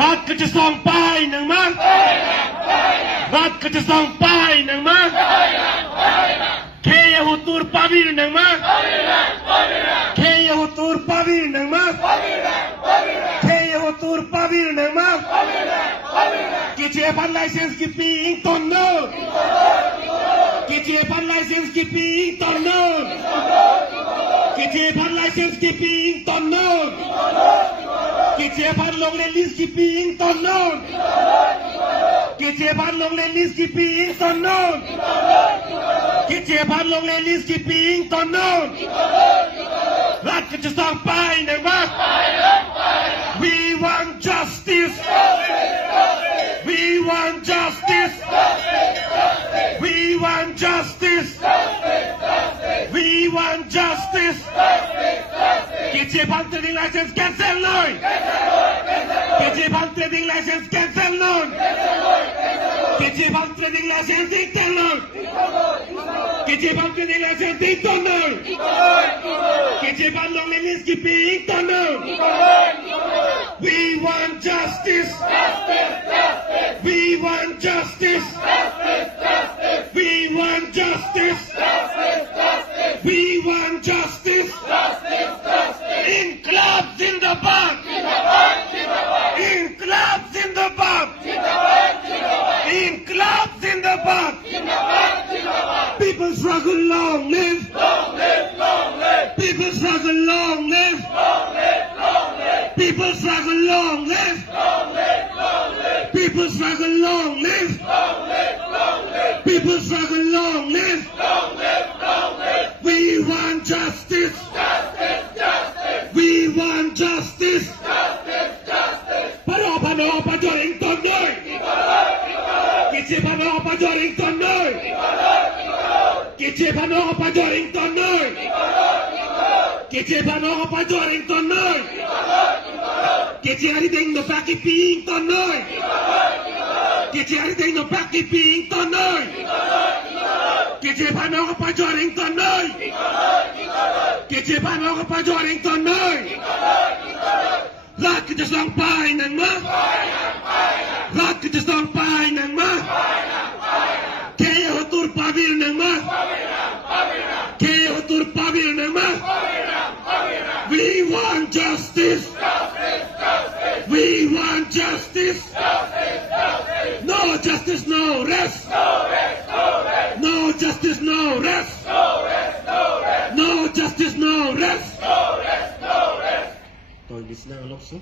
รัฐก็จะส่งไปหนังมั้งรัฐก็จะส่งไปหนังมั้งเคยหูตูร์ปาวีหนังมั้งเคยหูตูร์ปาวีหนังมั้งเคยหูตูร์ปาวีหนังมั้งกิจพันไลเซนส์กิปีอิงตอนโน่กิจพันไลเซนส์กิปีอิงตอนโน่กิจพันไลเซนส์กิปีอิงตอนโน่กิจพันลงเลนลิสกิปีอิงตอนโน่กิจพันลงเลนลิสกิปีอิงตอนโน่กิจพันลงเลนลิสกิปีอิงตอนโน่รัฐก็จะส่งไปหนังมั้ง We want justice We want justice We want justice We want justice กิจพันธ์ trading license cancel เลยกิจพันธ์ trading license cancel เลยกิจพันธ์ trading license ทิ้งกันเลยกิจพันธ์ trading license ทิ้งกันเลยกิจพันธ์ลงในลิสต์กี่ปีทิ้งกันเลย We want justice We want justice We want justice We want justice İnkılap zindabad İnkılap zindabad İnkılap zindabad People struggle long live People struggle long live People struggle long live People struggle long live People struggle long live We want justice We want justice Pano Pajorington Noy Kichi Pano Pajorington Noy Kichi Pano Pajorington Noy Kichi Pano Pajorington Noy Kichi Hariding no Paki Pington Noy Kichi Hariding no Paki Pington Noy Kichi Pano Pajorington Noy Kichi Pano Pajorington Noyรัฐก็จะส่งไปหนังมั้งรัฐก็จะส่งไปหนังมั้งเคยหูตูร์ปาวีหนังมั้งเคยหูตูร์ปาวีหนังมั้ง We want justice We want justice No justice no rest No justice no rest No justice no rest Tôi listener also